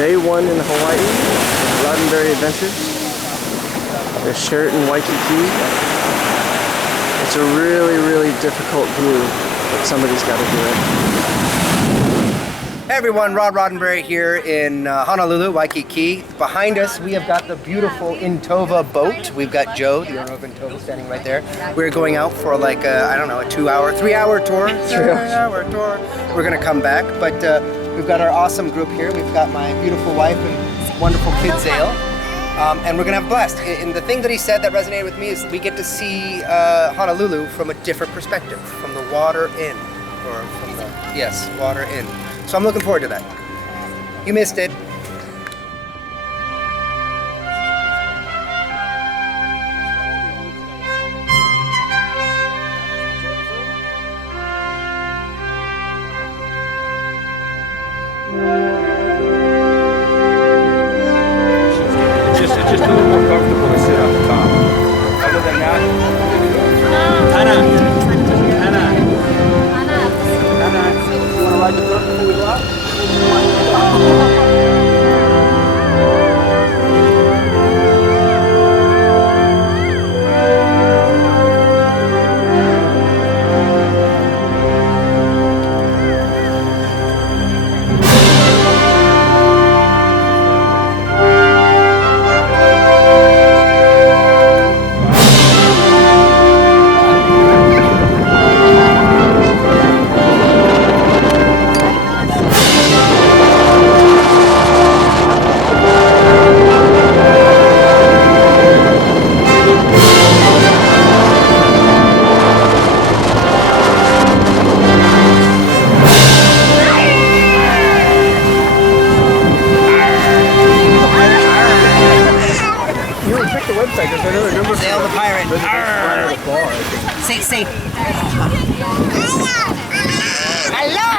Day one in Hawaii, Roddenberry Adventures. They're Sheraton Waikiki. It's a really, really difficult view, but somebody's got to do it. Hey everyone, Rod Roddenberry here in Honolulu, Waikiki. Behind us, we have got the beautiful Intova boat. We've got Joe, the owner of Intova, standing right there. We're going out for like a, I don't know, a 2-hour, 3-hour tour. 3-hour tour. We're gonna come back, but we've got our awesome group here. We've got my beautiful wife and wonderful kid, Zale. And we're gonna have a blast. And the thing that he said that resonated with me is we get to see Honolulu from a different perspective, from the water in, or from the, yes, water in. So I'm looking forward to that. You missed it. It's just a little more comfortable to sit on the top. Other than that, Anna, you want to ride the boat before we go out? Zale the pirate. Say. Hello!